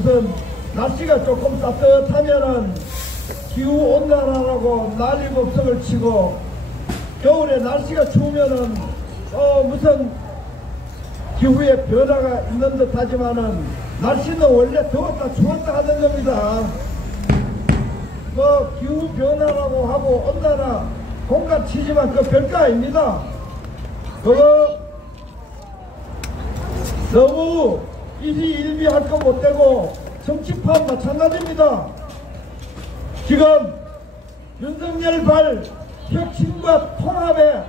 무슨 날씨가 조금 따뜻하면은 기후온난화라고 난리법석을 치고, 겨울에 날씨가 추우면은 무슨 기후의 변화가 있는 듯 하지만은 날씨는 원래 더웠다 추웠다 하는 겁니다. 뭐 기후 변화라고 하고 온난화 공간 치지만 그 별거 아닙니다. 그거 너무 일희일비할 거 못되고 정치판 마찬가지입니다. 지금 윤석열 발 혁신과 통합의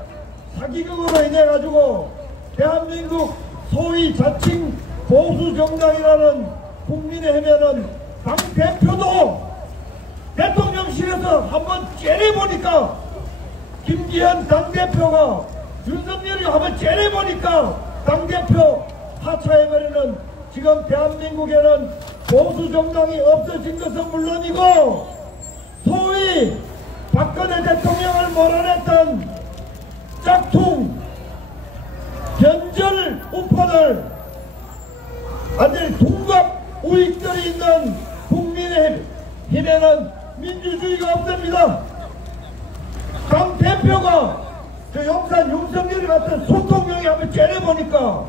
사기극으로 인해 가지고 대한민국 소위 자칭 보수 정당이라는 국민의힘에는 당대표도 대통령실에서 한번 째려보니까, 김기현 당대표가 윤석열이 한번 째려보니까 당대표 하차해버리는, 지금 대한민국에는 보수 정당이 없어진 것은 물론이고 소위 박근혜 대통령을 몰아냈던 짝퉁 변절 우파들, 완전히 둔갑 우익들이 있는 국민의힘에는 민주주의가 없습니다. 당 대표가 저 용산 윤석열 같은 소통령이 한번 째려보니까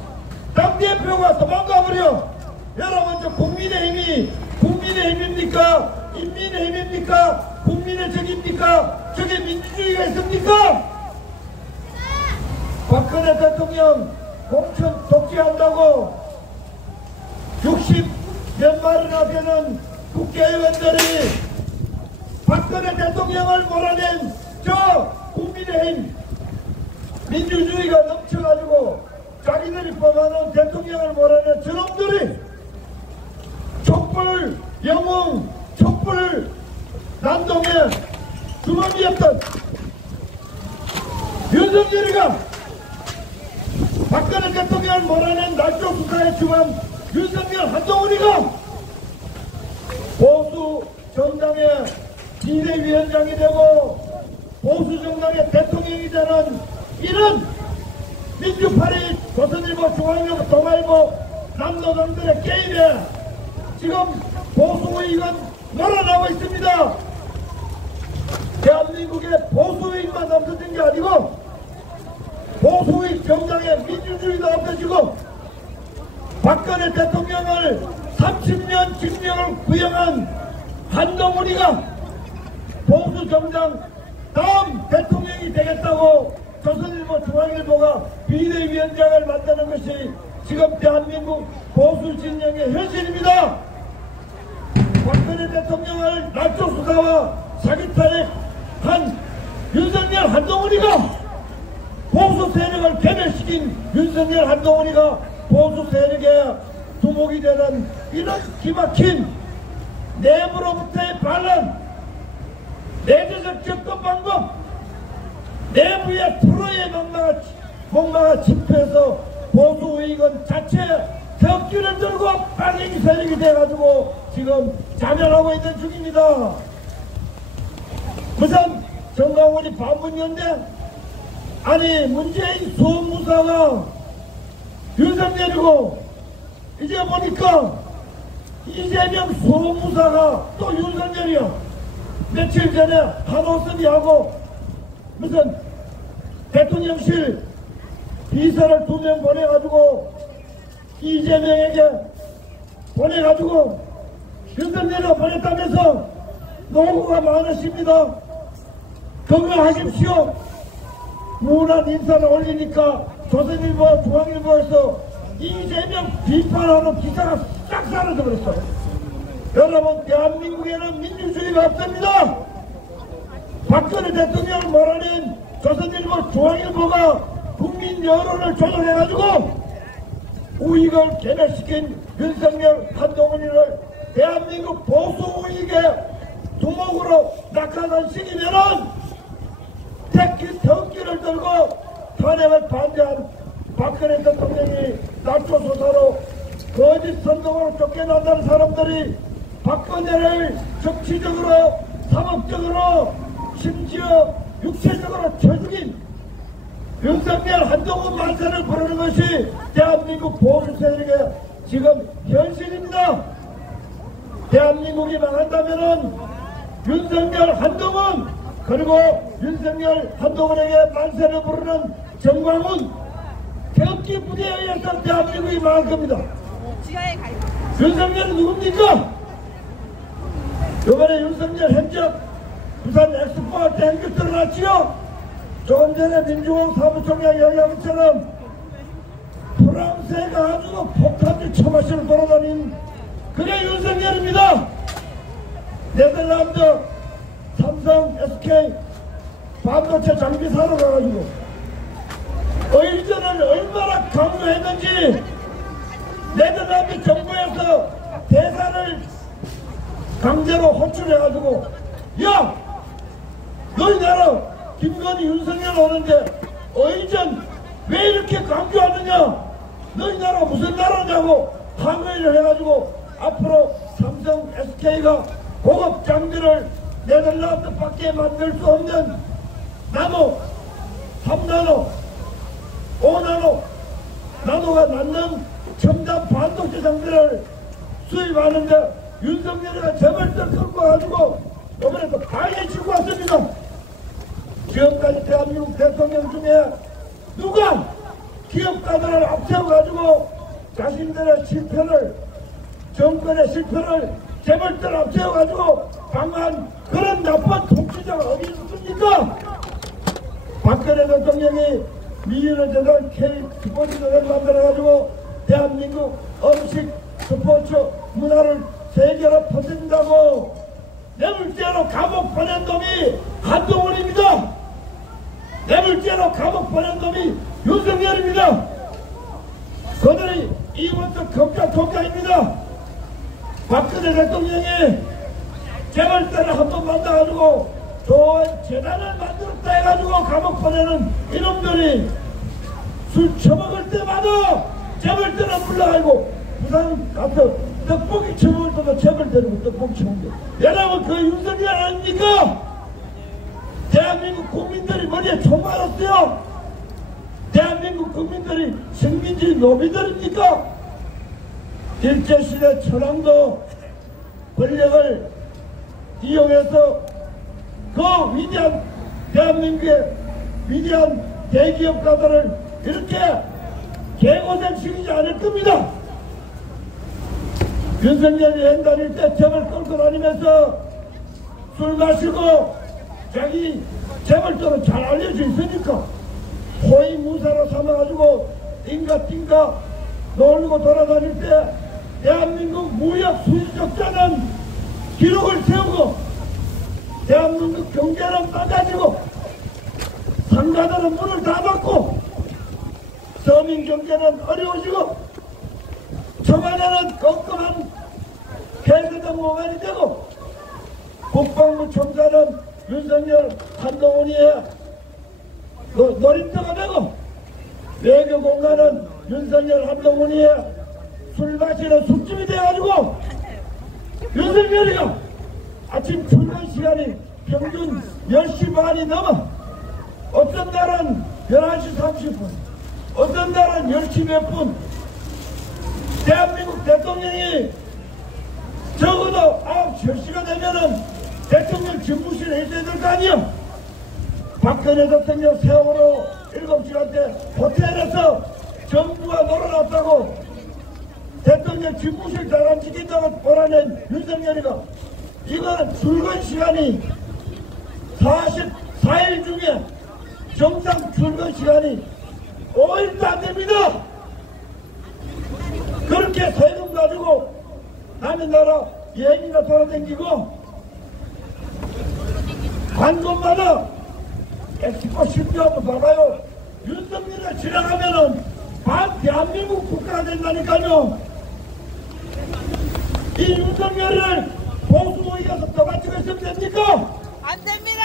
당 대표가 도망가버려. 여러분, 저 국민의힘이 국민의힘입니까? 인민의힘입니까? 국민의 적입니까? 저게 민주주의가 있습니까? 박근혜 대통령 공천 독재한다고 60몇 마리나 되는 국회의원들이 박근혜 대통령을 몰아낸 저 국민의힘 민주주의가 넘쳐가지고 자기들이 뽑아놓은 대통령을 몰아낸 저놈들이 촛불 영웅, 촛불 난동의 주범이었던 윤석열이가 박근혜 대통령을 몰아낸 날조 수사의 주범 윤석열 한동훈이가 보수 정당의 비대위원장이 되고 보수 정당의 대통령이 되는 이런 민주파리 조선일보, 중앙일보, 동아일보 남노당들의 게임에 지금 보수의익은 놀아나고 있습니다. 대한민국의 보수의익만 없어진 게 아니고 보수의익 정당의 민주주의도 없어지고 박근혜 대통령을 30년 징역을 구형한 한동훈이가 보수 정당 다음 대통령이 되겠다고 조선일보, 중앙일보가 비대위원장을 만드는 것이 지금 대한민국 보수 진영의 현실입니다. 박근혜 대통령을 날조 수사와 사기탈핵한 윤석열 한동훈이가 보수 세력을 괴멸시킨 윤석열 한동훈이가 보수 세력의 두목이 되는 이런 기막힌 내부로부터의 반란, 내재적 접근 방법, 내부의 프로의 목마가 집회해서 보수 의익은 자체 덕기를 들고 빨갱이 세력이 돼가지고 지금 자멸하고 있는 중입니다. 무슨 정강훈이 반문연대? 아니 문재인 수험무사가 윤석열이고 이제 보니까 이재명 수험무사가 또 윤석열이야. 며칠 전에 한호섭이하고 무슨 대통령실 비서를 2명 보내가지고 이재명에게 보내가지고 윤석열이가 보냈다면서 노고가 많으십니다. 그거 하십시오. 무난 인사를 올리니까 조선일보, 중앙일보에서 이재명 비판하는 기사가 싹 사라져버렸어. 여러분, 대한민국에는 민주주의가 없습니다. 박근혜 대통령을 몰아낸 조선일보, 중앙일보가 국민 여론을 조종해가지고 우익을 괴멸시킨 윤석열, 한동훈이를 대한민국 보수 우익의 두목으로 낙하산 시키면은 덕기를 들고 탄핵을 반대한 박근혜 대통령이 날조수사로 거짓 선동으로 쫓겨난다는 사람들이 박근혜를 정치적으로, 사법적으로, 심지어 육체적으로 쳐 죽인 윤석열, 한동훈 만세를 부르는 것이 대한민국 보수 세력의 지금 현실입니다. 대한민국이 망한다면은 윤석열, 한동훈, 그리고 윤석열, 한동훈에게 만세를 부르는 정광훈 태극기 부대에 의해서 대한민국이 망할 겁니다. 윤석열은 누굽니까? 이번에 윤석열 행적 부산 엑스포 할 때 행적 드러났지요? 조금 전에 민주홍 사무총장 이야기한 것처럼 프랑스에 가가지고 폭탄을 처마시러 돌아다닌 그게 윤석열입니다. 네덜란드 삼성 SK 반도체 장비 사러 가가지고 의전을 얼마나 강조했는지 네덜란드 정부에서 대사를 강제로 호출해가지고 야! 너희 나라 김건희 윤석열 오는데 의전 왜 이렇게 강조하느냐? 너희 나라 무슨 나라냐고 항의를 해가지고 앞으로 삼성 SK가 고급 장비를 네덜란드 밖에 만들 수 없는 나노, 3나노, 5나노, 나노가 낳는 첨단 반도체 장비를 수입하는데 윤석열이가 재벌들 끌고 가지고 이번에 또 파헤치고 왔습니다. 지금까지 대한민국 대통령 중에 누가 기업가들을 앞세워가지고 자신들의 실패를, 정권의 실패를 재벌들 앞세워가지고 방한 그런 나쁜 통치자가 어디 있습니까? 박근혜 대통령이 미인의 재단 K 스포츠를 만들어가지고 대한민국 음식 스포츠 문화를 세계로 퍼진다고 뇌물죄로 감옥 보낸 놈이 한동훈입니다. 뇌물죄로 감옥 보낸 놈이 윤석열입니다. 그들이 이번도 검찰총장입니다. 박근혜 대통령이 재벌들을 한번 만나가지고 좋은 재단을 만들었다 해가지고 감옥 보내는 이놈들이 술 처먹을 때마다 재벌들을 불러가지고 부산 가서 떡볶이 처먹을 때도 재벌 데리고 떡볶이 처먹는 거. 여러분 그 윤석열 아닙니까? 대한민국 국민들이 머리에 총 맞았어요. 대한민국 국민들이 식민지 노비들입니까? 일제시대 천황도 권력을 이용해서 그 위대한 대한민국의 위대한 대기업가들을 이렇게 개고생시키지 않을 겁니다. 윤석열이 여행 다닐 때 재벌 끌고 다니면서 술 마시고 자기 재벌적으로 잘 알려져 있으니까 호위무사로 삼아가지고 띵가띵가 놀고 돌아다닐 때 대한민국 무역 수지 적자는 기록을 세우고 대한민국 경제는 빠져지고 상가들은 문을 닫았고 서민 경제는 어려워지고 청와대는 껌껌한 폐쇄된 공간이 되고 국방부 총사는 윤석열 한동훈이의 놀이터가 되고 외교 공간은 윤석열 한동훈이의 술 마시는 술집이 돼가지고 윤석열이가 아침 출근 시간이 평균 10시 반이 넘어 어떤 날은 11시 30분 어떤 날은 10시 몇 분 대한민국 대통령이 적어도 9시 10시가 되면은 대통령 집무실에 있어야 될 거 아니야. 박근혜 대통령 세월호 7시간대 호텔에서 정부가 놀아놨다고 대통령 집무실 잘 안 지킨다고 몰아낸 윤석열이가 이거는 출근 시간이 44일 중에 정상 출근 시간이 5일도 안 됩니다. 그렇게 세금 가지고 남의 나라 여행이나 돌아다니고 관건마다 엑스포 실표 한번 봐봐요. 윤석열이 지나가면은 반 대한민국 국가가 된다니까요. 이 윤석열을 보수로 이어서 떠받치고 있으면 됩니까? 안 됩니다.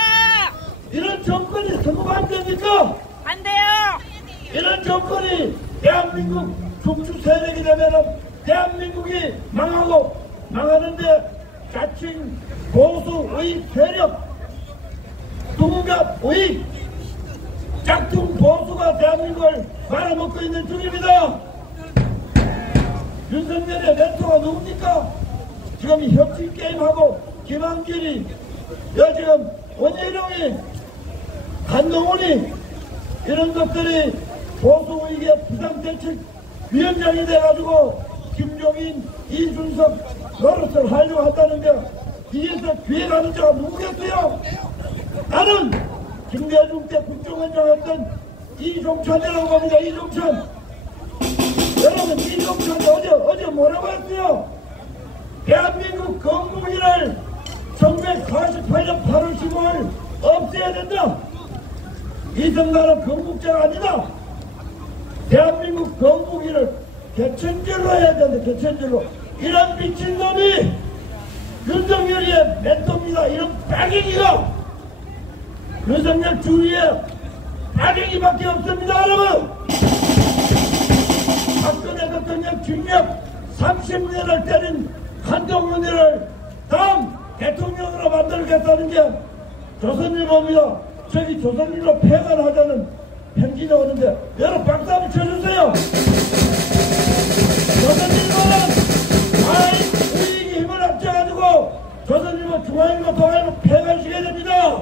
이런 정권이 성공 안 됩니까? 안 돼요. 이런 정권이 대한민국 중추 세력이 되면은 대한민국이 망하고 망하는데 자칭 보수의 세력 둥갑 의 짝퉁 보수가 대한민국을 말아먹고 있는 중입니다. 윤석열의 멘토가 누굽니까? 지금 협치 게임하고 김한길이 지금 원희룡이 한동훈이 이런 것들이 보수의회 비상대책위원장이 돼가지고 김종인, 이준석 노릇을 하려고 한다는데 뒤에서 기획하는 자가 누구겠어요? 나는 김대중 때 국정원장했던 이종찬이라고 합니다. 이종찬. 여러분 이종찬이 어제 뭐라고 했어요? 대한민국 건국일을 1948년 8월 15일 없애야 된다. 이승만은 건국자가 아니다. 대한민국 건국일을 개천절로 해야 된다. 개천절로. 이런 미친놈이 윤석열이의 멘토입니다. 이런 빨갱이가 윤석열 주위에 빨갱이밖에 없습니다. 여러분 박근혜 대통령 징역 30년을 때린 한동훈이를 다음 대통령으로 만들겠다는 게 조선일보입니다. 저기 조선일보 폐간하자는 편지가 오는데 여러분 박수 한번 쳐주세요. 조선일보는 우익이 힘을 합쳐가지고 조선일보 중앙일보 동아일보 폐간시켜야 됩니다.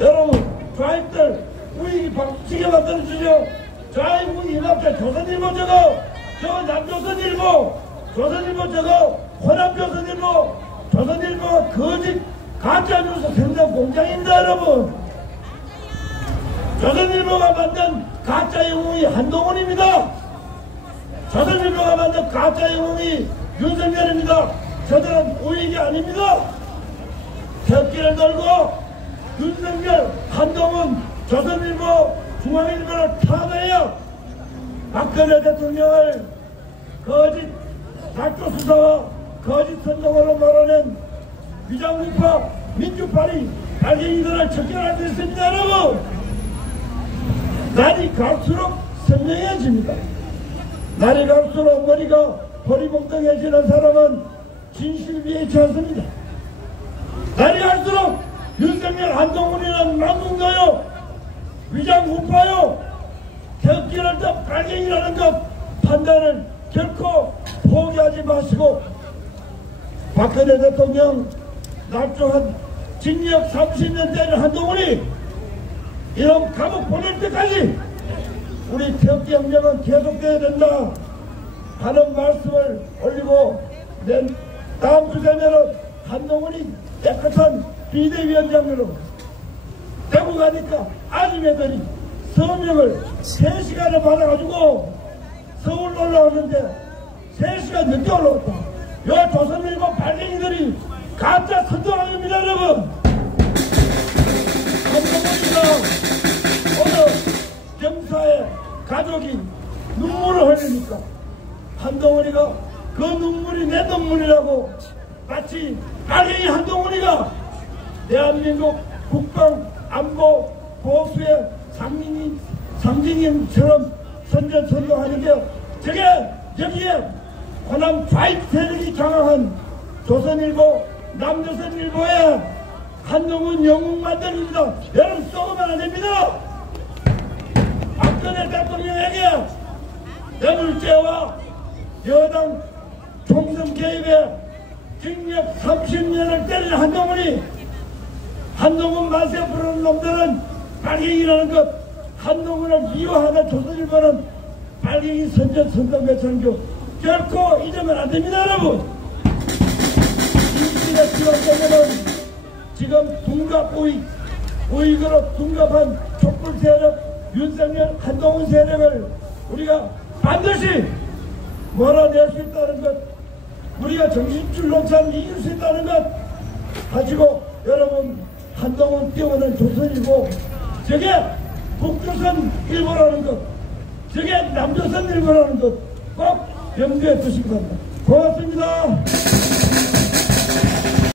여러분 좌익들 우익이 박치게 만들어주죠. 좌익 우익 힘 합쳐 조선일보 저거 남조선일보 조선일보 저거 호남조선일보 조선일보가 거짓 가짜뉴스 생산 공장입니다. 여러분 조선일보가 만든 가짜 영웅이 한동훈입니다. 조선일보가 만든 가짜 영웅이 윤석열입니다. 저들은 우익이 아닙니다. 새끼를 들고 윤석열, 한동훈, 조선일보, 중앙일보를 탄핵해야 박근혜 대통령을 거짓 다크수사와 거짓 선동으로 몰아낸 위장우파 민주파리 달갱이들을 척결할 수 있습니다. 여러분 날이 갈수록 선명해집니다. 날이 갈수록 머리가 허리몽땅해지는 사람은 진실비에 있지 않습니다. 날이 갈수록 윤석열 한동훈이라는 남궁도요 위장우파요 격기를 더 빨갱이라는 것 판단을 결코 포기하지 마시고 박근혜 대통령 납조한 징역 30년 되는 한동훈이 이런 감옥 보낼 때까지 우리 태극기혁명은 계속돼야 된다 하는 말씀을 올리고 다음 주 되면은 한동훈이 깨끗한 비대위원장으로 대구 가니까 아줌매들이 서명을 3시간을 받아가지고 서울 올라오는데 3시간 늦게 올라왔다. 요 조선일보 발갱이들이 가짜 선동합니다. 여러분 한동훈이가 오늘 경사에 가족이 눈물을 흘리니까 한동훈이가 그 눈물이 내 눈물이라고 마치 발갱이 한동훈이가 대한민국 국방 안보 보수의 상징인처럼 선전선동하는데 저게 여기에 호남 좌익 세력이 장악한 조선일보 남조선일보에 한동훈 영웅 만들입니다. 여러분 쏘면 안 됩니다. 박근혜 대통령에게 뇌물죄와 여당 총선 개입에 징역 30년을 때린 한동훈 맛에 부르는 놈들은 빨갱이라는 것, 한동훈을 미워하는 조선일보는 빨갱이 선전 매천교 결코 잊으면 안 됩니다. 여러분 인식의 지원되면은 지금 둔갑 우익으로 둔갑한 촛불 세력 윤석열 한동훈 세력을 우리가 반드시 몰아낼 수 있다는 것, 우리가 정신줄 놓지 않고 이길 수 있다는 것 가지고 여러분 한동훈 뛰어오는 조선일보 저게 북조선 일보라는 것, 저게 남조선 일보라는 것 꼭 염두에 두시기 바랍니다. 고맙습니다.